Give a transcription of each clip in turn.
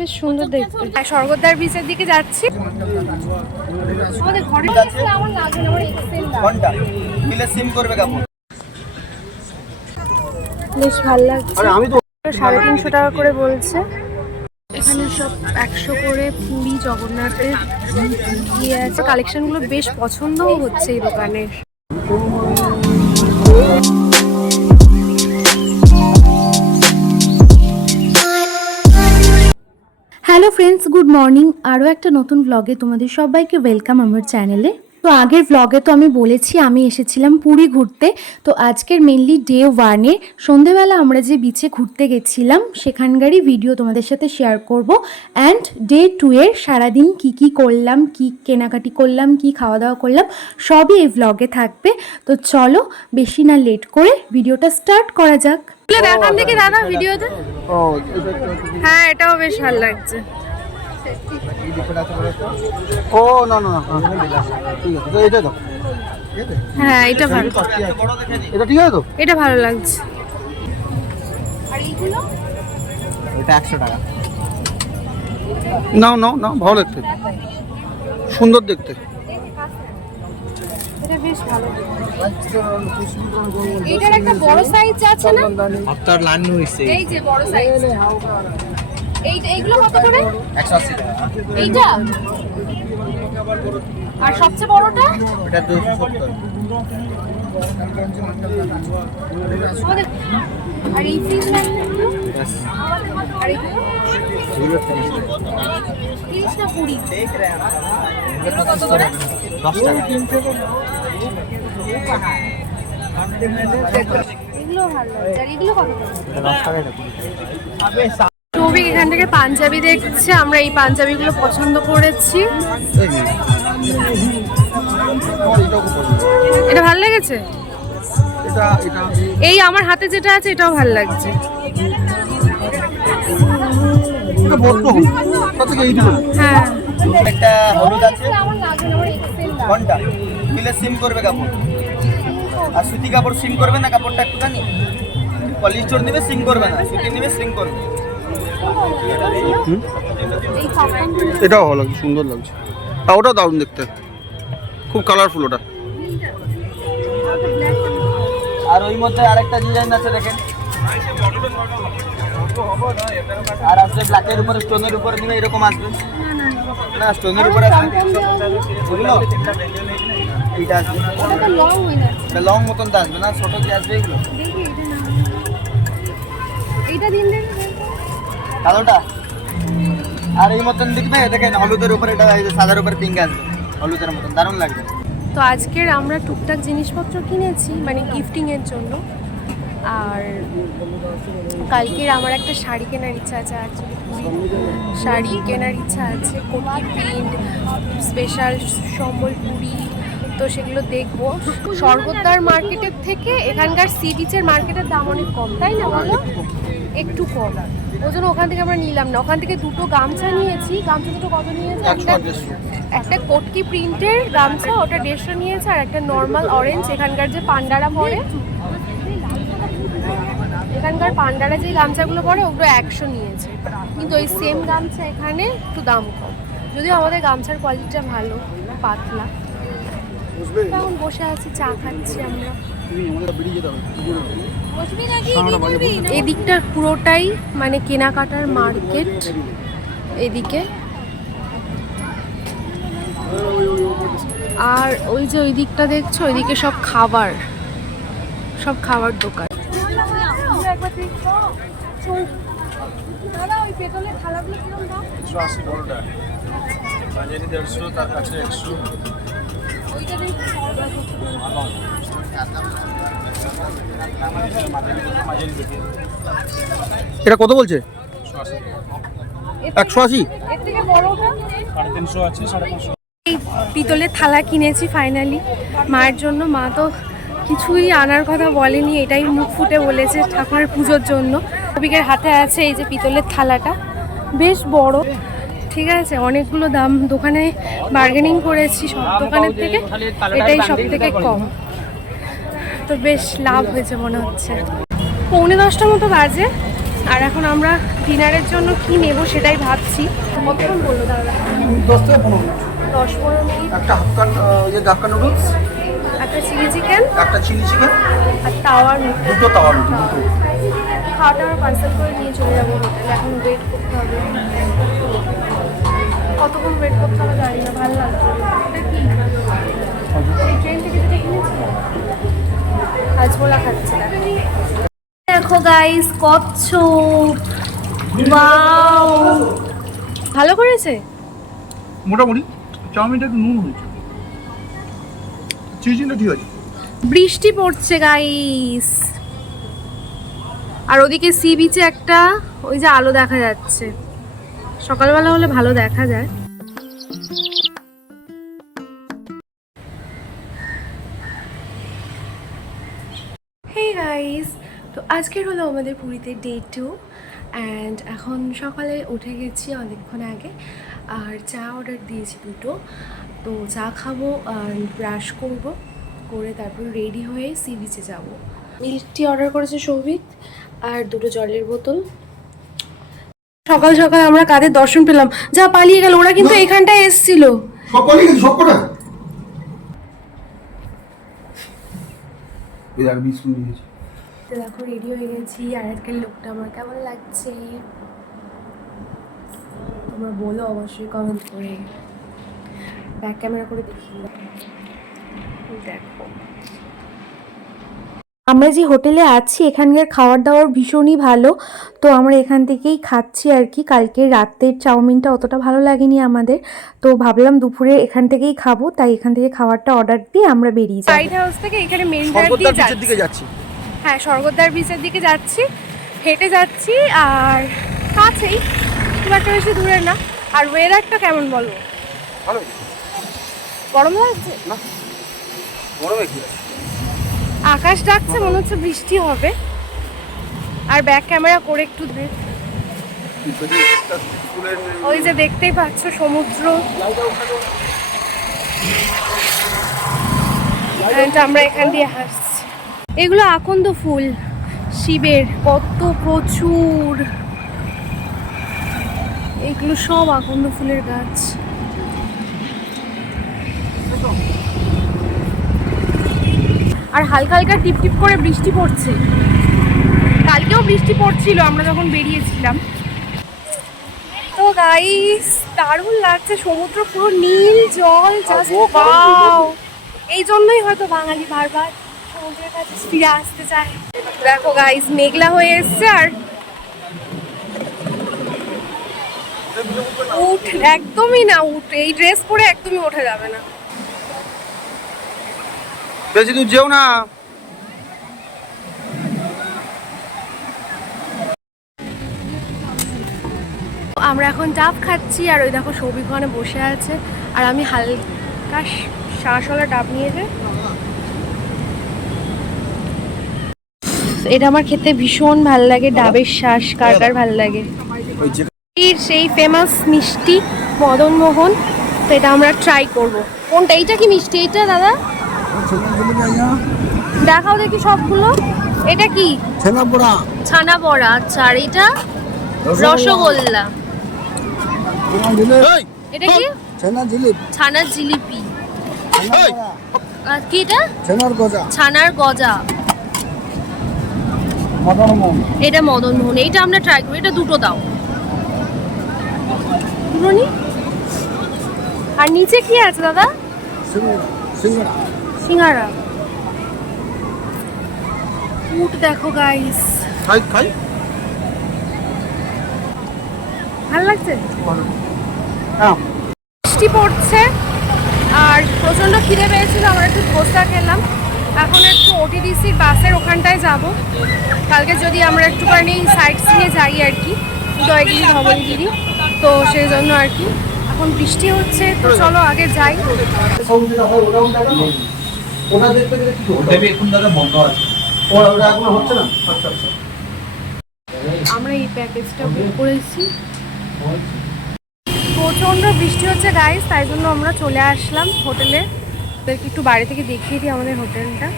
বেশ সুন্দর দেখতে। স্বর্গদ্বার বিচের দিকে যাচ্ছি। আমাদের ঘরে আমার লাগবে না, আমার এক্সেল ঘন্টা মিলে সিম করবে কাপড়। বেশ ভালো লাগছে। আমি তো 350 টাকা করে বলছে। এখানে সব 100 করে পুরী জগন্নাথের ইয়ে আছে। কালেকশনগুলো বেশ পছন্দও হচ্ছে এই দোকানের। Hello friends, good morning. আরও একটা নতুন ব্লগে তোমাদের সবাইকে ওয়েলকাম আমার চ্যানেলে। তো আগের ব্লগে তো আমি বলেছি আমি এসেছিলাম পুরী ঘুরতে। তো আজকের মেনলি ডে 1-এ সন্ধেবেলা আমরা যে বিচে ঘুরতে গেছিলাম সেখানকারই ভিডিও তোমাদের সাথে শেয়ার করব। অ্যান্ড ডে 2-এর সারাদিন কি করলাম, কি কেনাকাটি করলাম, কি খাওয়া দাওয়া করলাম সবই এই ব্লগে থাকবে। তো চলো বেশি না লেট করে ভিডিওটা স্টার্ট করা যাক। দেখান দেখি দাদা ভিডিওতে। হ্যাঁ, এটাও বেশ ভালো লাগছে। ও না না ঠিক আছে, তো এটা দাও। হ্যাঁ, এটা ভালো। এটা ঠিক আছে তো? এটা ভালো লাগছে। আর এইগুলো এটা 100 টাকা। নাও নাও নাও, ভালো দেখতে, সুন্দর দেখতে। এটা বেশ ভালো। এইটার একটা বড় সাইজ আছে না? আপনার লাইন হইছে। এই যে বড় সাইজ। এইগুলো কত করে? 180 টাকা। এইটা? আর সবচেয়ে বড়টা? এটা 270। আর এই ফ্রিজ ম্যাগনেটগুলো? আর এইগুলো? 30 না 20? এগুলো কত করে? 10 টাকা। এগুলো ভালো লাগছে। আর এগুলো কত করে? 10 টাকা এটা। টবি এখান থেকে পাঞ্জাবি দেখছে। আমরা এই পাঞ্জাবিগুলো পছন্দ করেছি। এটা ভালো লেগেছে। এই আমার হাতে যেটা আছে এটাও ভালো লাগছে। হ্যাঁ, একটা হলুদ আছে, ঘন্টা মিলে সিম করবে কাপড়। আর সুতি কাপড় সিম করবে না, কাপড়টা একটুখানি পলিস্টার নেবে, সিম করবে না, সুতি নেবে, সিম করবে। এটাও ভালো লাগছে, সুন্দর লাগছে। আর ওটাও দারুণ দেখতে, খুব কালারফুল ওটা। আর ওই মধ্যে আরেকটা ডিজাইন আছে দেখেন। আর আসবে ব্ল্যাকের উপরে, স্টোনের উপরে নিবে, এরকম আসবে না, স্টোনের উপরে আসবে। বুঝলো? এইটা আসবে, এটা লং মতন তো আসবে না, ছোট কি আসবে এগুলো। এইটা দিন দিন কালোটা। আর এই মতন দেখবে, দেখেন হলুদের উপরে, এটা সাদার উপরে পিঙ্ক আসবে, হলুদের মতন দারুণ লাগবে। তো আজকের আমরা টুকটাক জিনিসপত্র কিনেছি মানে গিফটিংয়ের জন্য। আর কালকের আমার একটা শাড়ি কেনার ইচ্ছা আছে। শাড়ি কেনার ইচ্ছা আছে, কোটি প্রিন্ট, স্পেশাল সম্বলপুরি। তো সেগুলো দেখবো। স্বর্গদ্বার মার্কেটের থেকে এখানকার সি বিচের মার্কেটের দাম অনেক কম, তাই না বলো? একটু কম, ওই জন্য ওখান থেকে আমরা নিলাম না। ওখান থেকে দুটো গামছা নিয়েছি। গামছা দুটো কত নিয়েছে? একটা কোটকি প্রিন্টের গামছা, ওটা 150 নিয়েছে। আর একটা নর্মাল অরেঞ্জ, এখানকার যে পান্ডারা পরে, এখানকার পান্ডারা যে গামছাগুলো পরে ওগুলো 100 নিয়েছে। কিন্তু ওই সেম গামছা এখানে একটু দাম কম, যদিও আমাদের গামছার কোয়ালিটিটা ভালো, পাতলা। এখন বসে আছি, চা খাচ্ছি আমরা। এদিকটা পুরোটাই মানে কেনাকাটার মার্কেট। এদিকে আর ওই যে ওই দিকটা দেখছো, ওইদিকে সব খাবার দোকান। দাদা ওই পেতলের থালাগুলো কিরকম দাম? 180 বড়টা, মাঝারি 150, তার কাছে 100। ওইটা দেখি এটা কত বলছে? 180। এর থেকে বড়টা 350 আছে, 550। এই পিতলের থালা কিনেছি ফাইনালি মায়ের জন্য। মা তো কিছুই আনার কথা বলেনি, এটাই মুখ ফুটে বলেছে ঠাকুরের পুজোর জন্য। কবিকের হাতে আছে এই যে পিতলের থালাটা, বেশ বড়। ঠিক আছে, অনেকগুলো দাম, দোকানে বার্গেনিং করেছি সব দোকানের থেকে, এটাই সব থেকে কম। তো বেশ লাভ হয়েছে মনে হচ্ছে। 9:45 মতো বাজে। আর এখন আমরা ডিনারের জন্য কি নেব সেটাই ভাবছি। কতক্ষণ বললো দাদা? 10 থেকে 15 মিনিট। 10-15 মিনিট। একটা হাক্কা নুডলস, একটা চিলি চিকেন, একটা চিলি চিকেন, আর তাওয়ার দুটো তাওয়া রুটি। খাওয়াটা আমরা পার্সেল করে নিয়ে চলে যাবো হোটেলে। এখন ওয়েট করতে হবে, কতক্ষণ ওয়েট করতে হবে জানি না। ভালো লাগছে। এটা কি সেই ট্রেন থেকে যেটা কিনেছিলাম হাজমোলা খাচ্ছে। দেখো গাইস কচ্ছপ, ওয়াও ভালো করেছে। মোটামুটি চাউমিনটা একটু নুন হয়েছে, চিকেনটা ঠিক আছে। বৃষ্টি পড়ছে গাইস, আর ওদিকে সি বিচে একটা ওই যে আলো দেখা যাচ্ছে। সকালবেলা হলে ভালো দেখা যায়। হে গাইস, তো আজকের হলো আমাদের পুরীতে ডে 2 অ্যান্ড এখন সকালে উঠে গেছি অনেকক্ষণ আগে, আর চা অর্ডার দিয়েছি দুটো। তো চা খাবো আর ব্রাশ করবো, করে তারপর রেডি হয়ে সি বিচে যাবো। মিল্ক টি অর্ডার করেছে সৌভিক, আর দুটো জলের বোতল। সকাল সকাল আমরা কাদের দর্শন পেলাম, যা পালিয়ে গেল। ওরা কিন্তু এখানটায় এসছিল। সব পালিয়ে গেছে, সব কটা এর বিস্কুট নিয়েছে। তো দেখো রেডি হয়ে গেছি, আর আজকের লোকটা আমার কেমন লাগছে তোমরা বলো অবশ্যই কমেন্ট করে। ব্যাক ক্যামেরা করে দেখিয়ে দেখো। আমরা যে হোটেলে আছি এখানকার খাবার দাবার ভীষণই ভালো, তো আমরা এখান থেকেই খাচ্ছি আর কি। কালকে রাতের চাউমিনটা অতটা ভালো লাগেনি আমাদের, তো ভাবলাম দুপুরে এখান থেকেই খাবো, তাই এখান থেকে খাবারটা অর্ডার দিয়ে আমরা বেরিয়ে যাই। লাইট হাউস থেকে এখানে মেইন রোড দিয়ে যাচ্ছি। হ্যাঁ, স্বর্গদ্বার বিচের দিকে যাচ্ছি, হেঁটে যাচ্ছি, আর কাছেই, খুব একটা বেশি দূরে না। আর ওয়েদারটা কেমন বলো? ভালো। গরম লাগছে না, গরমে কি আকাশ ডাকছে, মনে হচ্ছে বৃষ্টি হবে। আর ব্যাক ক্যামেরা করে একটু ওই যে দেখতেই পাচ্ছ সমুদ্র। আমরা এখান দিয়ে হাসছি। এগুলো আকন্দ ফুল শিবের, কত প্রচুর। এগুলো সব আকন্দ ফুলের গাছ। আর হালকা হালকা টিপ টিপ করে বৃষ্টি পড়ছে। কালকেও বৃষ্টি পড়ছিল আমরা যখন বেরিয়েছিলাম। তো গাইস দারুণ লাগছে, সমুদ্র পুরো নীল জল, জাস্ট ওয়াও। এই জন্যই হয়তো বাঙালি বারবার সমুদ্রের কাছে ফিরে আসতে চায়। দেখো গাইস মেঘলা হয়ে এসছে, আর একদমই না, এই ড্রেস পরে একদমই ওঠা যাবে না। বেশি দূর যেও না। আমরা এখন ডাব খাচ্ছি, আর ওই দেখো সৌভিক ওখানে বসে আছে, আর আমি হালকা শাঁসওয়ালা ডাব নিয়েছে। এটা আমার খেতে ভীষণ ভাল লাগে, ডাবের শাঁস। কার কার ভাল লাগে? সেই ফেমাস মিষ্টি মদন মোহন, তো এটা আমরা ট্রাই করব। কোনটা? এইটা কি মিষ্টি? এইটা দাদা দেখাও দেখি সবগুলো। এটা কি? ছানা বড়া। ছানা বড়া, আচ্ছা। আর এটা রসগোল্লা। এটা কি? ছানা জিলিপি। আর কি এটা? ছানার গজা। এটা মদন মোহন। এইটা আমরা ট্রাই করি। এটা দুটো দাও, দুটো নি। আর নিচে কি আছে দাদা? সিঙ্গারা। ফুড দেখো গাইস, খাই ভালো লাগছে। বৃষ্টি পড়ছে আর প্রচন্ড খিদে পেয়েছিল, আমরা একটু ধোসা খেলাম। এখন একটু ওটিডিসির বাসের ওখানটায় যাব, কালকে যদি আমরা একটুখানি সাইড সিনে যাই আর কি, উদয়গিরি ধবলগিরি, তো সেই জন্য আর কি। এখন বৃষ্টি হচ্ছে, তো চলো আগে যাই। আমরা এই প্যাকেজটা বুক করেছি। প্রচন্ড বৃষ্টি হচ্ছে গাইস, তাই জন্য আমরা চলে আসলাম হোটেলে। ওদেরকে একটু বাইরে থেকে দেখিয়ে দিই আমাদের হোটেলটা।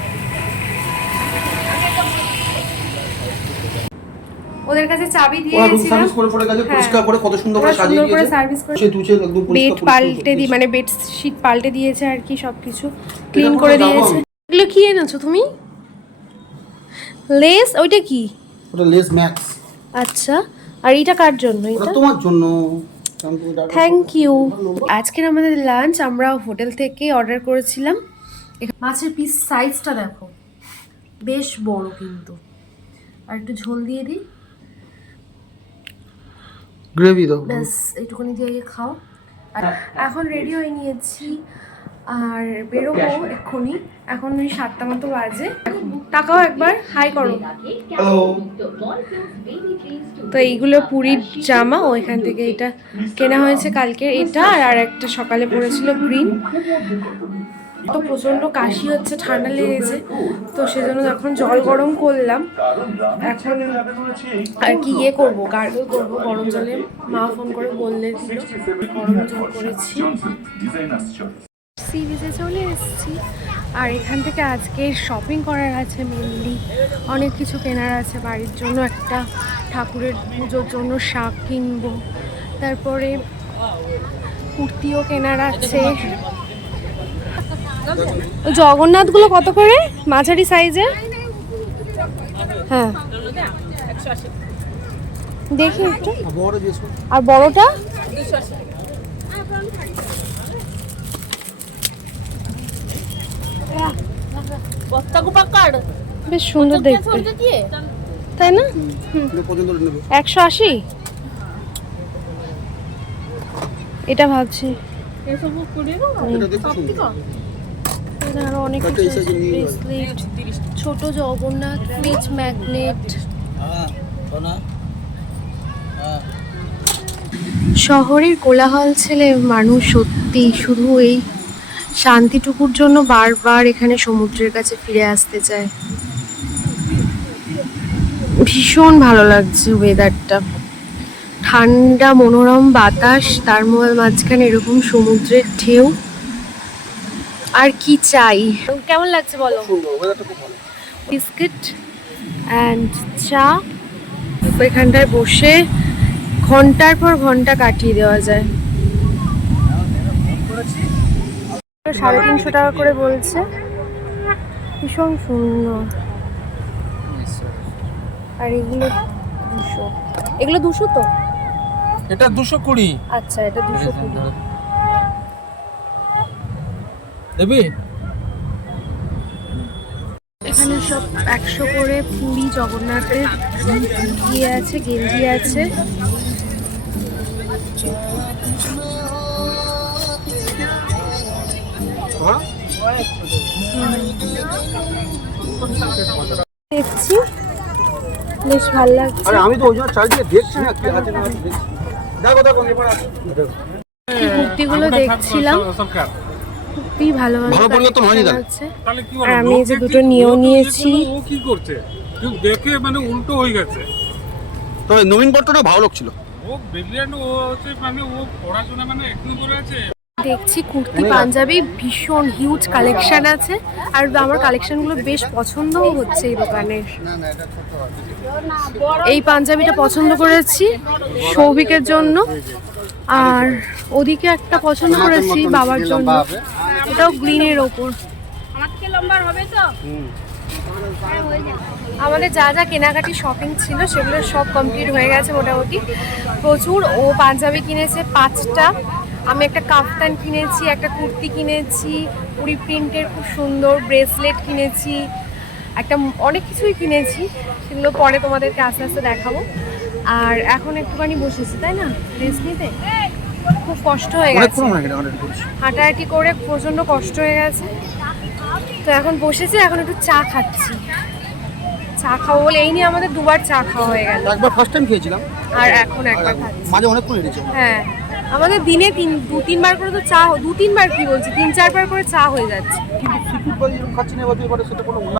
ওদের কাছে চাবি দিয়ে ওরা রুম গেছিলাম। সার্ভিস করে পড়ে গেছে, পরিষ্কার করে কত সুন্দর করে ওরা সাজিয়ে সুন্দর করে দিয়েছে। সার্ভিস করে সে তুছে একদম বেড পরিষ্কার পাল্টে দিয়ে মানে বেডশিট পাল্টে দিয়েছে আর কি, সব কিছু ক্লিন এটা করে পুরো দিয়েছে। দারুণ। এগুলো কি এনেছো তুমি? লেস? ওইটা কি? ওটা লেস ম্যাক্স। আচ্ছা, আর এটা কার জন্য? ওটা এটা তোমার জন্য। Thank you. আজকের আমাদের লাঞ্চ আমরা হোটেল থেকে অর্ডার করেছিলাম। মাছের পিস সাইজটা দেখো, বেশ বড় কিন্তু। আর একটু ঝোল দিয়ে দিই, গ্রেভি দাও। ব্যাস এইটুকুনি দিয়ে খাও। আর এখন রেডি হয়ে নিয়েছি আর বেরোবো এক্ষুনি। এখন ওই 7টা মতো বাজে। টাকাও একবার হাই করো। হ্যালো। তো এইগুলো পুরীর জামা, ওইখান থেকে এটা কেনা হয়েছে কালকে, এটা আর একটা সকালে পরেছিল গ্রিন। তো প্রচণ্ড কাশি হচ্ছে, ঠান্ডা লেগেছে, তো সেজন্য এখন জল গরম করলাম। এখন আর কি ইয়ে করবো, গার্গল করবো গরম জলে। মা ফোন করে বললে দিল, গরম জল করেছি। সি বিচে চলে এসেছি আর এখান থেকে আজকে শপিং করার আছে, মেনলি অনেক কিছু কেনার আছে বাড়ির জন্য। একটা ঠাকুরের পুজোর জন্য শাক কিনবো, তারপরে কুর্তিও কেনার আছে। জগন্নাথগুলো কত করে মাঝারি সাইজের? হ্যাঁ দেখি একটু। আর বড়টা? বেশ সুন্দর দেখতে, তাই না? 180। এটা ভাবছি আরো অনেক কিছু আছে, ব্রেসলেট, ছোট জগন্নাথ, ফ্রিজ ম্যাগনেট। শহরের কোলাহল ছেলে মানুষ সত্যি শুধু এই শান্তিটুকুর জন্য বারবার এখানে সমুদ্রের কাছে ফিরে আসতে চায়। ভীষণ ভালো লাগছে ওয়েদারটা, ঠান্ডা মনোরম বাতাস, তার মাঝখানে এরকম সমুদ্রের ঢেউ। আর কি চাই? কেমন লাগছে বলো? বিস্কিট অ্যান্ড চা, এখানটায় বসে ঘন্টার পর ঘন্টা কাটিয়ে দেওয়া যায়। 350 টাকা করে বলছে, ভীষণ সুন্দর। আর এগুলো 200, এগুলো 200 তো? এটা 220। আচ্ছা, এটা 220 দেবি। এখানে সব 100 করে পুরী জগন্নাথের ইয়ে আছে, গেঞ্জি আছে। দেখছি বেশ ভালো লাগছে। আরে আমি তো ওই জন্য চার্জ দিয়ে দেখছি না কি আছে না আছে, দেখছি। দেখো দেখো এবার আছে। এই কুর্তিগুলো দেখছিলাম, খুবই ভালো ভালো ভালো পরিবর্তন হয়নি তাহলে? আছে। তাহলে কি আর আমি এই যে দুটো নিয়েও নিয়েছি। ও কি করছে তুই দেখে মানে উল্টো হয়ে গেছে। তবে নবীন পট্টটা ভালো লোক ছিল। ও ব্রিলিয়ান্ট, ও হচ্ছে মানে ও পড়াশোনা মানে একদম করে আছে। দেখছি কুর্তি পাঞ্জাবি ভীষণ হিউজ কালেকশন আছে, আর আমার কালেকশনগুলো বেশ পছন্দও হচ্ছে এই দোকানের। এই পাঞ্জাবিটা পছন্দ করেছি সৌভিকের জন্য, আর ওদিকে একটা পছন্দ করেছি বাবার জন্য, ওটাও গ্রিনের ওপর। আমাদের যা যা কেনাকাটি শপিং ছিল সেগুলো সব কমপ্লিট হয়ে গেছে মোটামুটি, প্রচুর। ও পাঞ্জাবি কিনেছে 5টা, আমি একটা কাফতান কিনেছি, একটা কুর্তি কিনেছি পুরি প্রিন্টের খুব সুন্দর, ব্রেসলেট কিনেছি, একটা অনেক কিছুই কিনেছি, সেগুলো পরে তোমাদেরকে আস্তে আস্তে দেখাবো। আর এখন একটুখানি বসেছি, তাই না, রেস্ট নিতে। খুব কষ্ট হয়ে গেছে, হাঁটাহাঁটি করে প্রচণ্ড কষ্ট হয়ে গেছে, তো এখন বসেছি, এখন একটু চা খাচ্ছি। চা খাবো বলে এই নিয়ে আমাদের 2বার চা খাওয়া হয়ে গেল। একবার ফার্স্ট টাইম খেয়েছিলাম, আর এখন একবার খাচ্ছি। মাঝে অনেকক্ষণ হেঁটেছি। হ্যাঁ, আমাদের দিনে 2-3 বার করে তো চা, 2-3 বার কি বলছি, 3-4 বার করে চা হয়ে যাচ্ছে। কিন্তু সিফুড বা এরকম খাচ্ছি না, এবারে সেটা কোনো মনে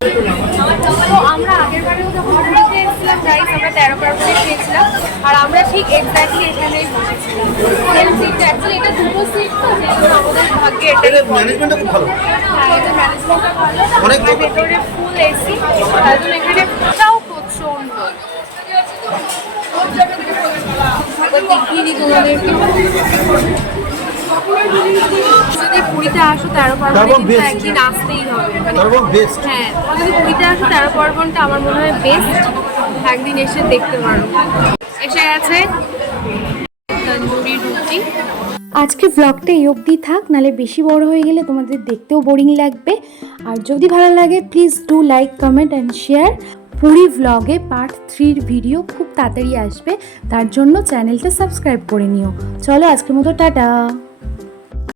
তো আমরা আগের বারেও যখন পুরীতে এসেছিলাম গাইস, আমরা 13 বার করে খেয়েছিলাম, আর আমরা ঠিক এক্স্যাক্টলি এখানেই বসেছিলাম। সেম সিটটা, অ্যাকচুয়ালি এটা দুটো সিট তো, সেজন্য আমাদের ভাগ্যে এটাই পড়ে। ম্যানেজমেন্টটা খুব ভালো। হ্যাঁ, এটা ম্যানেজমেন্টটা ভালো, অনেক আর ভেতরে ফুল এসি, তার জন্য এখানে প্রচণ্ড। দেখিয়ে দিই তোমাদেরকে। যদি পুরীতে আসো 13 পার্বণ কিন্তু একদিন আসতেই হবে, মানে বেস্ট হ্যাঁ যদি পুরীতে আসো 13 পার্বণটা আমার মনে হয় বেস্ট, একদিন এসে দেখতে পারো। এসে গেছে তন্দুরি রুটি। আজকে ব্লগটা এই অবধি থাক, নালে বেশি বড় হয়ে গেলে তোমাদের দেখতেও বোরিং লাগবে। আর যদি ভালো লাগে please do like, comment and share. Puri ব্লগে পার্ট 3 ভিডিও খুব তাড়াতাড়ি আসবে, তার জন্য চ্যানেলটা সাবস্ক্রাইব করে নিও। চলো আজকের মতো টাটা।